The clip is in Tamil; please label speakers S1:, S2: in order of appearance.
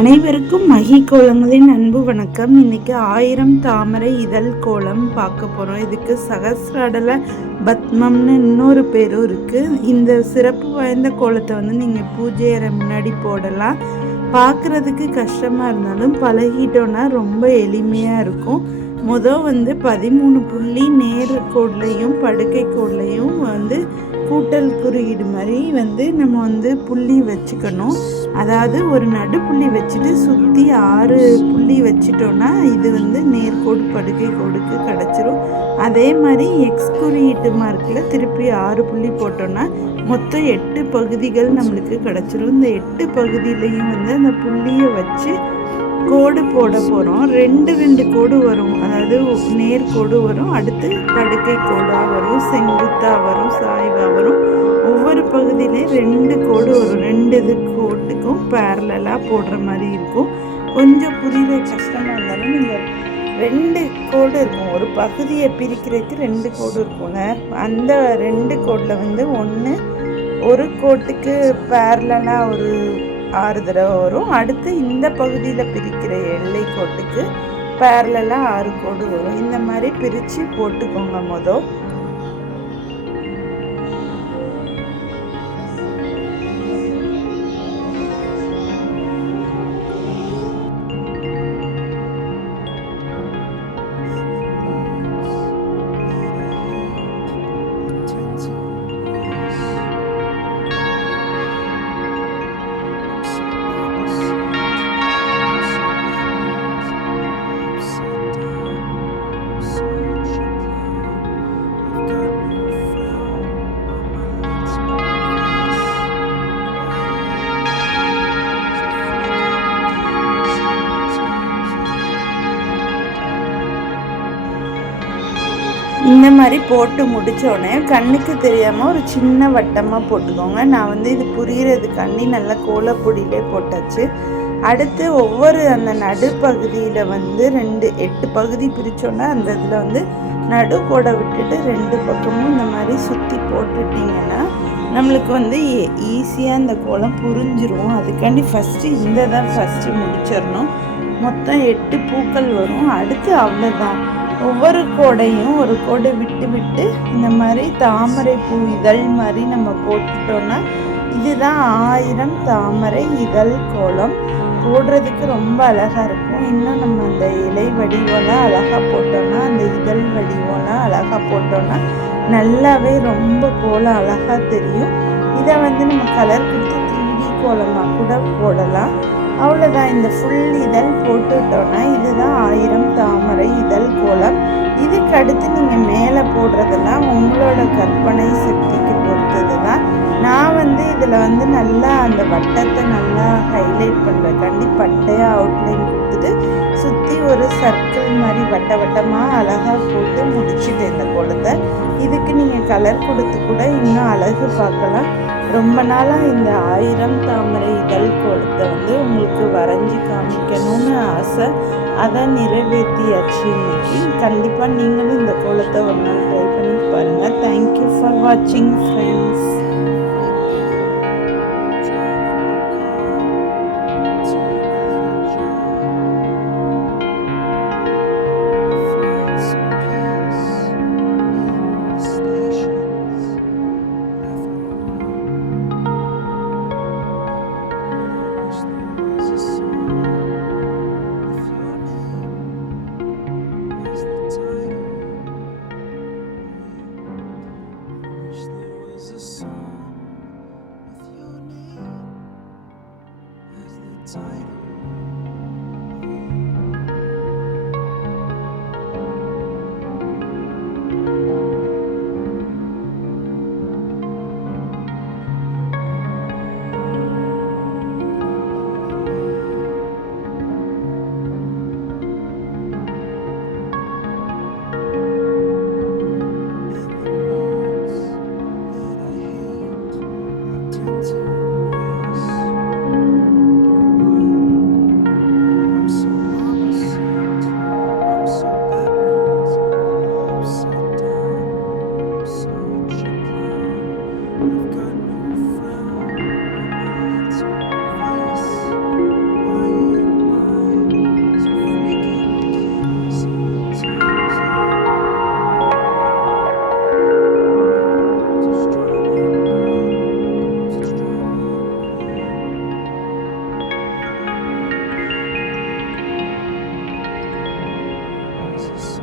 S1: அனைவருக்கும் மகி கோலங்களின் அன்பு வணக்கம். இன்னைக்கு ஆயிரம் தாமரை இதழ் கோலம் பார்க்க போகிறோம் இதுக்கு சகசிராடல பத்மம்னு இன்னொரு பேரும் இருக்குது இந்த சிறப்பு வாய்ந்த கோலத்தை வந்து நீங்கள் பூஜை அறை முன்னாடி போடலாம். பார்க்குறதுக்கு கஷ்டமாக இருந்தாலும் பழகிட்டோன்னா ரொம்ப எளிமையாக இருக்கும். மொதல் வந்து பதிமூணு புள்ளி நேர் கோட்லையும் படுக்கை கோட்லையும் வந்து கூட்டல் குறியீடு மாதிரி வந்து நம்ம வந்து புள்ளி வச்சுக்கணும். அதாவது ஒரு நடுப்புள்ளி வச்சுட்டு சுற்றி ஆறு புள்ளி வச்சிட்டோன்னா இது வந்து நேர்கோடு படுக்கை கோடுக்கு கிடச்சிரும். அதே மாதிரி எக்ஸ் குறியீட்டு மார்க்கில் திருப்பி ஆறு புள்ளி போட்டோன்னா மொத்தம் எட்டு பகுதிகள் நம்மளுக்கு கிடச்சிரும். இந்த எட்டு பகுதியிலையும் வந்து அந்த புள்ளியை வச்சு கோடு போட போகிறோம் ரெண்டு ரெண்டு கோடு வரும். அதாவது நேர்கோடு வரும். அடுத்து படுக்கை கோடாக வரும். செங் ரெண்டு கோடு வரும் ரெண்டு இது கோட்டுக்கும் பேரலாக போடுற மாதிரி இருக்கும். கொஞ்சம் புரியல கஷ்டமாக இருந்தாலும் நீங்கள் ரெண்டு கோடு இருக்கும். ஒரு பகுதியை பிரிக்கிறதுக்கு ரெண்டு கோடு இருக்குங்க அந்த ரெண்டு கோடில் வந்து ஒன்று ஒரு கோட்டுக்கு பேரலாக ஒரு ஆறு தடவை வரும். அடுத்து இந்த பகுதியில் பிரிக்கிற எல்லை கோட்டுக்கு பேரலாக ஆறு கோடு வரும். இந்த மாதிரி பிரித்து போட்டுக்கோங்க மொதல். இந்த மாதிரி போட்டு முடித்தோடனே கண்ணுக்கு தெரியாமல் ஒரு சின்ன வட்டமாக போட்டுக்கோங்க. நான் வந்து இது புரியறதுக்காண்டி நல்லா கோலப்பொடியிலே போட்டாச்சு. அடுத்து ஒவ்வொரு அந்த நடுப்பகுதியில் வந்து ரெண்டு எட்டு பகுதி பிரித்தோன்னா அந்த இதில் வந்து நடுக்கோடை விட்டுட்டு ரெண்டு பக்கமும் இந்த மாதிரி சுற்றி போட்டுட்டிங்கன்னா நம்மளுக்கு வந்து ஈஸியாக இந்த கோலம் புரிஞ்சிரும். அதுக்காண்டி ஃபஸ்ட்டு இந்த தான் ஃபஸ்ட்டு முடிச்சிடணும். மொத்தம் எட்டு பூக்கள் வரும். அடுத்து அவ்வளோதான் ஒவ்வொரு கோடையும் ஒரு கோடை விட்டு விட்டு இந்த மாதிரி தாமரை பூ இதழ் மாதிரி நம்ம போட்டுட்டோன்னா இதுதான் ஆயிரம் தாமரை இதழ் கோலம். போடுறதுக்கு ரொம்ப அழகாக இருக்கும். இன்னும் நம்ம அந்த இலை வடிவம்லாம் அழகாக போட்டோம்னா அந்த இதழ் வடிவம்லாம் அழகாக போட்டோம்னா நல்லாவே ரொம்ப கோலம் அழகாக தெரியும். இதை வந்து நம்ம கலர் கொடுத்து த்ரீ டி கோலமாக கூட போடலாம். அவ்வளோதான் இந்த ஃபுல் இதழ் போட்டுட்டோன்னா இதுதான் ஆயிரம் தாமரை இதழ் கோலம். இதுக்கு அடுத்து நீங்கள் மேலே போடுறதெல்லாம் உங்களோட கற்பனை சக்திக்கு பொறுத்தது தான் நான் வந்து இதில் வந்து நல்லா அந்த வட்டத்தை நல்லா ஹைலைட் பண்ணுறக்காண்டி பட்டையாக அவுட்லைன் கொடுத்துட்டு சுற்றி ஒரு சர்க்கிள் மாதிரி வட்ட வட்டமாக அழகாக போட்டு முடிச்சுட்டு இந்த கோலத்தை. இதுக்கு நீங்கள் கலர் கொடுத்து கூட இன்னும் அழகு பார்க்கலாம். ரொம்ப நாளாக இந்த ஆயிரம் தாமரை இதழ் கோலத்தை வந்து உங்களுக்கு வரைஞ்சி காமிக்கணும்னு ஆசை. அதை நிறைவேற்றியாச்சு இன்னைக்கு. கண்டிப்பாக நீங்களும் இந்த கோலத்தை ஒரு நாள் ட்ரை பண்ணி பாருங்கள் தேங்க்யூ ஃபார் வாட்சிங் ஃப்ரெண்ட்ஸ்
S2: outside. Jesus.